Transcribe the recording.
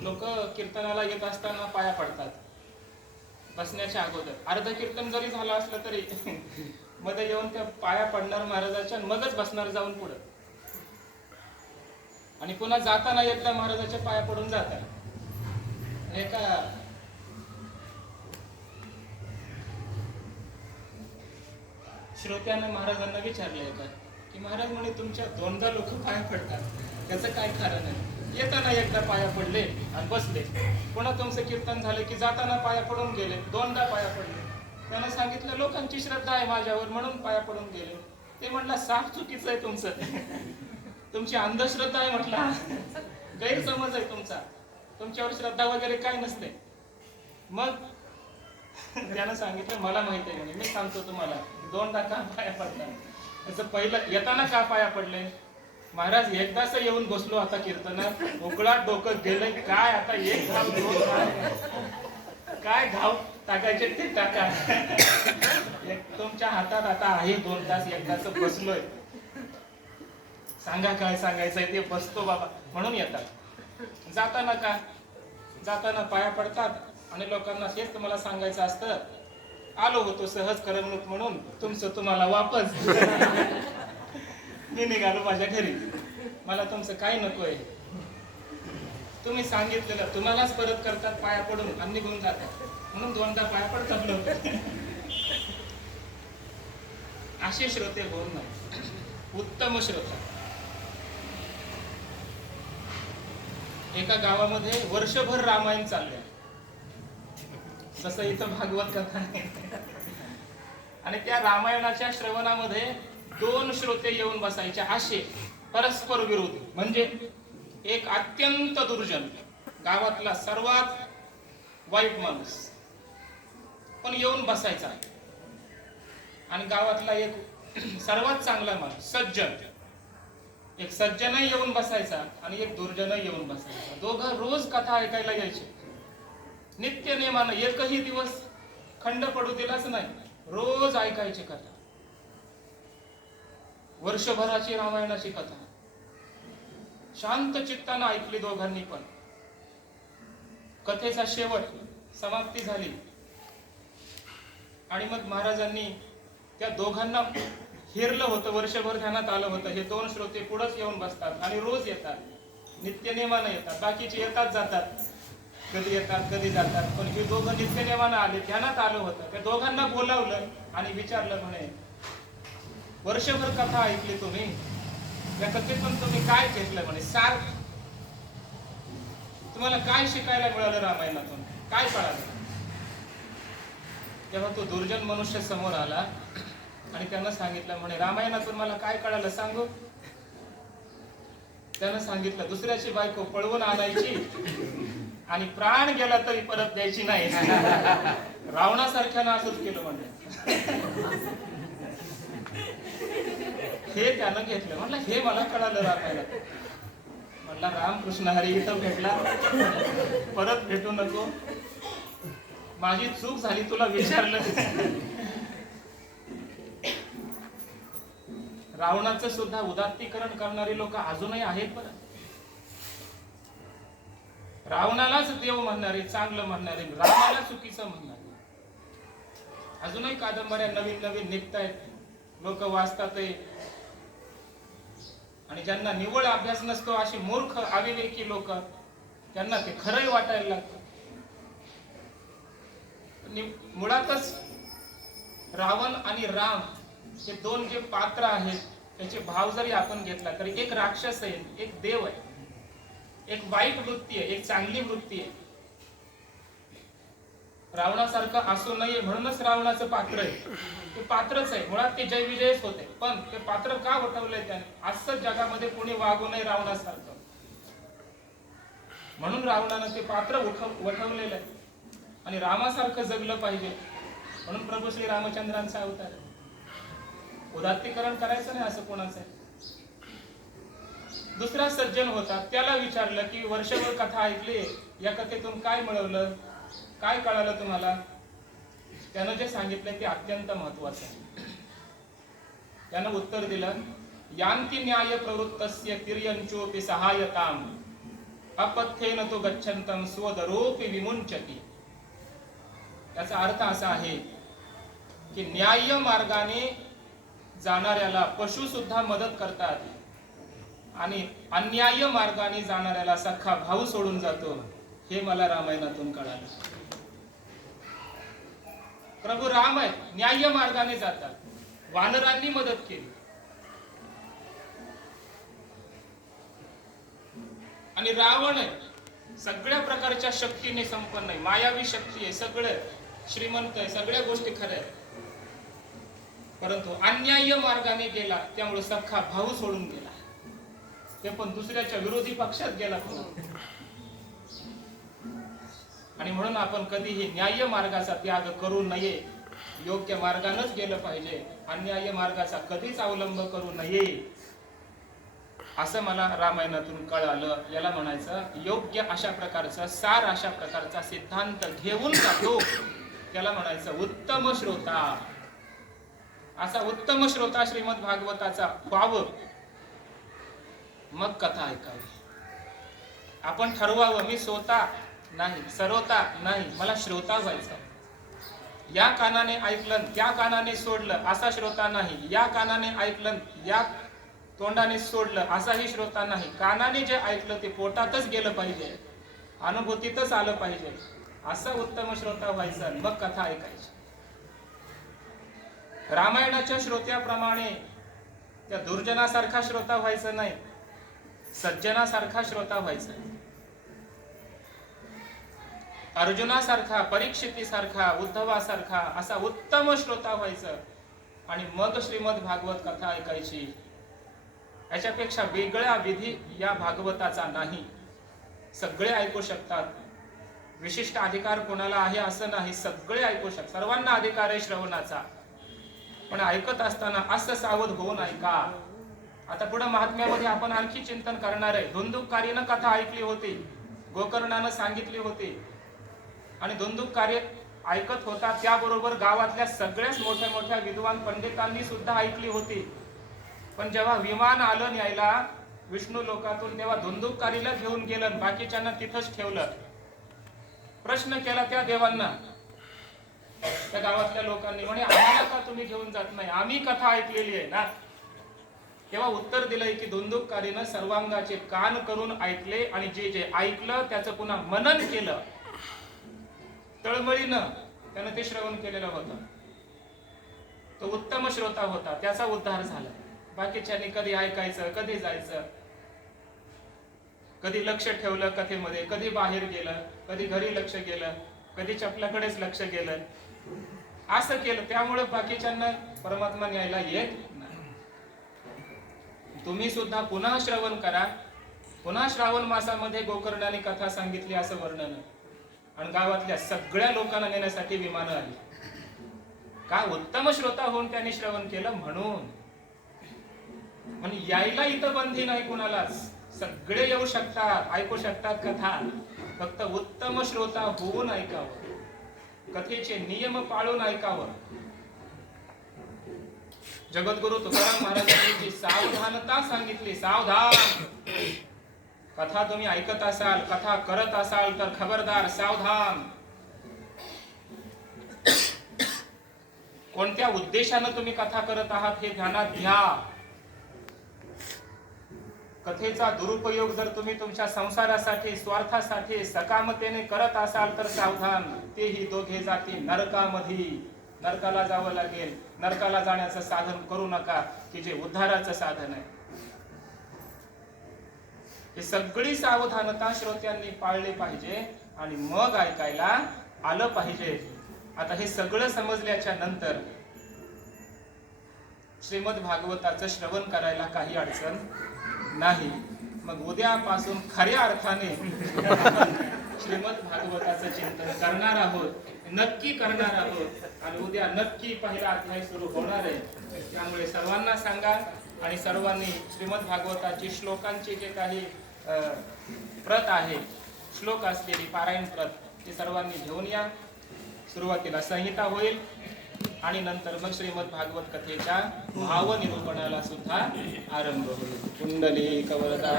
लोक कीर्तनाला येत असताना पाया पडतात. बसण्याच्या अगोदर. अर्ध कीर्तन जरी झालं असलं तरी मध्ये येऊन त्या पाया पडणार महाराजाच्या मगच बसणार जाऊन पुढं. आणि पुन्हा जाताना एकदा महाराजाच्या पाया पडून जातात. एका श्रोत्यानं महाराजांना विचारलं एका की महाराज म्हणे तुमच्या दोनदा लोक पाया पडतात. त्याचं काय कारण आहे? येताना एकदा पाया पडले आणि बसले. पुन्हा तुमचं कीर्तन झालं की जाताना पाया पडून गेले दोनदा पाया पडले. त्यानं सांगितलं लोकांची श्रद्धा आहे माझ्यावर म्हणून पाया पडून गेले. ते म्हटलं साफ चुकीचं आहे तुमचं. तुमची अंधश्रद्धा आहे म्हटलं. गैरसमज आहे तुमचा. तुमच्यावर श्रद्धा वगैरे काय नसते. मग त्यानं सांगितलं मला माहिती आहे म्हणे मी सांगतो तुम्हाला दोनदा का पाया पडला त्याचं पहिलं येताना का पाया पडले? महाराज एकदाच येऊन बसलो आता कीर्तनात उकळा डोकं गेलंय काय आता एक धाव काय धाव टाकायचे ते टाका. एक तुमच्या हातात आता आहे दोन तास एकदाच बसलोय. सांगा काय सांगायचंय ते बसतो बाबा. म्हणून येतात. जाताना का? जाताना पाया पडतात आणि लोकांना हेच तुम्हाला सांगायचं असतं. आलो होतो सहज करमणूक म्हणून तुमचं तुम्हाला वापस. मी निघालो माझ्या घरी. मला तुमचं काय नकोय तुम्ही सांगितलेलं तुम्हालाच परत करतात पाया पडून आणि निघून जातात. म्हणून दोनदा पाया पडतात लोक. असे श्रोते बोलणं नाही. उत्तम श्रोता. एका गावामध्ये वर्षभर रामायण चालले जसं इथं भागवत कथा आणि त्या रामायणाच्या श्रवणामध्ये दोन श्रोते येऊन बसायचे. असे परस्पर विरोधी. म्हणजे एक अत्यंत दुर्जन गावातला सर्वात वाईट माणूस. पण येऊन बसायचा. आणि गावातला एक सर्वात चांगला माणूस सज्जन. एक सज्जनही येऊन बसायचा आणि एक दुर्जनही येऊन बसायचा. दोघं रोज कथा ऐकायला यायचे. नित्य नेमानं एकही दिवस खंड पडू दिलाच नाही. रोज ऐकायची कथा. वर्षभराची रामायणाची कथा. शांत चित्तानं ऐकली दोघांनी पण. कथेचा शेवट समाप्ती झाली. आणि मग महाराजांनी त्या दोघांना हिरलं होतं वर्षभर ध्यानात आलं होतं. हे दोन श्रोते पुढंच येऊन बसतात आणि रोज येतात. नित्यनेमानं येतात. बाकीचे येतात जातात. कधी येतात कधी जातात. पण हे दोघं नित्यनेमानं आले ध्यानात आलं होतं. त्या दोघांना बोलावलं आणि विचारलं म्हणे वर्षभर कथा ऐकली तुम्ही? त्या कथेतून तुम्ही काय घेतलं म्हणे? सार तुम्हाला काय शिकायला मिळालं रामायणातून? काय कळालं? तेव्हा तो दुर्जन मनुष्य समोर आला आणि त्यानं सांगितलं म्हणे रामायणातून मला काय कळालं सांगू? त्यानं सांगितलं दुसऱ्याची बायको पळवून आणायची आणि प्राण गेला तरी परत द्यायची नाही. रावणासारख्यानं असंच केलं म्हणजे हे त्यानं घेतलं. म्हटलं हे मला कळालं रामायला म्हटलं रामकृष्ण हरी इथं भेटला. परत भेटू नको. माझी चूक झाली तुला विचारलं. रावणाचं सुद्धा उदात्तीकरण करणारी लोक अजूनही आहेत बरं रावणालाच देव म्हणणारे चांगलं म्हणणारे रामाला चुकीचं म्हणणारे. अजूनही कादंबऱ्या नवीन नवीन निघतायत. लोक वाचतात आणि ज्यांना निव्वळ अभ्यास नसतो अशी मूर्ख अविवेकी लोक त्यांना ते खरंही वाटायला लागतं. नि- मुळातच रावण आणि राम हे दोन जे पात्र आहेत त्याचे भाव जरी आपण घेतला तरी एक राक्षस आहे एक देव आहे. एक वाईट वृत्ती आहे एक चांगली वृत्ती आहे. रावणासारखं असू नये म्हणूनच रावणाचं पात्र आहे. ते पात्रच आहे. मुळात ते जय विजयच होते. पण ते पात्र का वटवलंय त्याने? असं जगामध्ये कोणी वागू नये रावणासारखं. म्हणून रावणानं ते पात्र उठव वठवलेलं आहे. आणि रामासारखं जगलं पाहिजे. म्हणून प्रभू श्री रामचंद्रांचा अवतार उदात्तीकरण करायचं नाही असं कोणाचं आहे. दुसरा सज्जन होता. त्याला विचारलं की वर्षभर कथा ऐकली या कथेतून काय मिळवलं? काय कळालं तुम्हाला? त्यानं जे सांगितलं ते अत्यंत महत्वाचं आहे. त्यानं उत्तर दिलं यांती न्याय प्रवृत्तस्य तिर्यंचोपि सहायताम। अपथ्येन तो गच्छंतम स्वदरोपी विमुंचती याचा अर्थ असा आहे की न्याय मार्गाने जाणाऱ्याला पशु सुद्धा मदत करतात आणि अन्याय मार्गाने जाणाऱ्याला सख्खा भाऊ सोडून जातो. हे मला रामायणातून कळालं. प्रभू राम आहे न्याय्य मार्गाने जातात. वानरांनी मदत केली. आणि रावण आहे सगळ्या प्रकारच्या शक्तीने संपन्न आहे. मायावी शक्ती आहे सगळं श्रीमंत आहे सगळ्या गोष्टी खऱ्या आहेत. परंतु अन्याय्य मार्गाने गेला त्यामुळे सख्खा भाऊ सोडून गेला. ते पण दुसऱ्याच्या विरोधी पक्षात गेला आणि म्हणून आपण कधीही न्याय मार्गाचा त्याग करू नये. योग्य मार्गानच गेलं पाहिजे. अन्याय मार्गाचा कधीच अवलंब करू नये. असं मला रामायणातून कळालं. याला म्हणायचं योग्य अशा प्रकारचा सार अशा प्रकारचा सिद्धांत घेऊन जातो. त्याला म्हणायचं उत्तम श्रोता. असा उत्तम श्रोता श्रीमद भागवताचा व्हावं मग कथा ऐकावी. आपण ठरवावं मी स्वतः नाही सर्वता नाही मला श्रोता व्हायचं या कानाने ऐकलं त्या कानाने सोडलं असा श्रोता नाही. या कानाने ऐकलं या तोंडाने सोडलं असाही श्रोता नाही. कानाने जे ऐकलं ते पोटातच गेलं पाहिजे. अनुभूतीतच आलं पाहिजे. असं उत्तम श्रोता व्हायचं. मग कथा ऐकायची. रामायणाच्या श्रोत्याप्रमाणे त्या दुर्जनासारखा श्रोता व्हायचं नाही. सज्जनासारखा श्रोता व्हायचा अर्जुनासारखा परीक्षितीसारखा उद्धवासारखा असा उत्तम श्रोता व्हायचं आणि मग श्रीमद भागवत कथा ऐकायची. याच्यापेक्षा वेगळ्या विधी या भागवताचा नाही. सगळे ऐकू शकतात. विशिष्ट अधिकार कोणाला आहे असं नाही सगळे ऐकू शकतात. सर्वांना अधिकार आहे श्रवणाचा. पण ऐकत असताना असं सावध होऊन ऐका आता पुढे महात्म्यामध्ये आपण आणखी चिंतन करणार आहे. धुंदुककारीनं कथा ऐकली होती. गोकर्णानं सांगितली होती. आणि धुंदुककारी ऐकत होता. त्याबरोबर गावातल्या सगळ्याच मोठ्या मोठ्या विद्वान पंडितांनी सुद्धा ऐकली होती. पण जेव्हा विमान आलं न्यायला विष्णू लोकातून तेव्हा धुंदुककारीला घेऊन गेलं बाकीच्यांना तिथंच ठेवलं. प्रश्न केला त्या देवांना त्या गावातल्या लोकांनी म्हणे आम्हाला का तुम्ही घेऊन जात नाही? आम्ही कथा ऐकलेली आहे ना? तेव्हा उत्तर दिलंय की धुंदुकारीनं सर्वांगाचे कान करून ऐकले आणि जे जे ऐकलं त्याचं पुन्हा मनन केलं. तळमळीनं त्यानं ते श्रवण केलेलं होतं. तो उत्तम श्रोता होता त्याचा उद्धार झाला. बाकीच्यांनी कधी ऐकायचं कधी जायचं कधी लक्ष ठेवलं कथेमध्ये कधी बाहेर गेलं कधी घरी लक्ष गेलं कधी चपलाकडेच लक्ष गेलं. असं केलं त्यामुळे बाकीच्यांना परमात्मा न्यायला येत नाही. तुम्ही सुद्धा पुन्हा श्रवण करा. पुन्हा श्रावण मासामध्ये गोकर्णाने कथा सांगितली असं वर्णन. आहे आणि गावातल्या सगळ्या लोकांना नेण्यासाठी विमानं आली. काय उत्तम श्रोता होऊन त्यांनी श्रवण केलं म्हणून. म्हणून यायला इथं बंदी नाही कुणालाच. सगळे येऊ शकतात ऐकू शकतात कथा. फक्त उत्तम श्रोता होऊन ऐकावं. कथेचे नियम पाळून ऐकावं. जगद्गुरु तुकाराम महाराजांनी जी सावधानता सांगितली सावधान! कथा तुम्ही ऐकत असाल कथा करत असाल तर खबरदार सावधान. कोणत्या उद्देशानं तुम्ही कथा करत आहात हे ध्यानात घ्या. कथेचा दुरुपयोग जर तुम्ही तुमच्या संसारासाठी स्वार्थासाठी सकामतेने करत असाल तर सावधान. तेही दोघे जाते नरकामध्ये नरकाला जावं लागेल. नरकाला जाण्याचं साधन करू नका की जे उद्धाराचं साधन आहे. ही सगळी सावधानता श्रोत्यांनी पाळली पाहिजे आणि मग ऐकायला आलं पाहिजे. आता हे सगळं समजल्याच्या नंतर श्रीमद भागवताचं श्रवण करायला काही अडचण नाही. मग उद्यापासून खऱ्या अर्थाने श्रीमद भागवताचं चिंतन करणार आहोत नक्की करणार आहोत आणि उद्या नक्की पहिला अध्याय सुरू होणार आहे. त्यामुळे सर्वांना सांगा आणि सर्वांनी श्रीमद भागवताची श्लोकांची जे काही प्रत आहे. श्लोक असलेली पारायण प्रत ती सर्वांनी घेऊन या. सुरुवातीला संहिता होईल आणि नंतर मग श्रीमद भागवत कथेच्या भावनिरूपणाला सुद्धा आरंभ होईल. कुंडली कवरदा.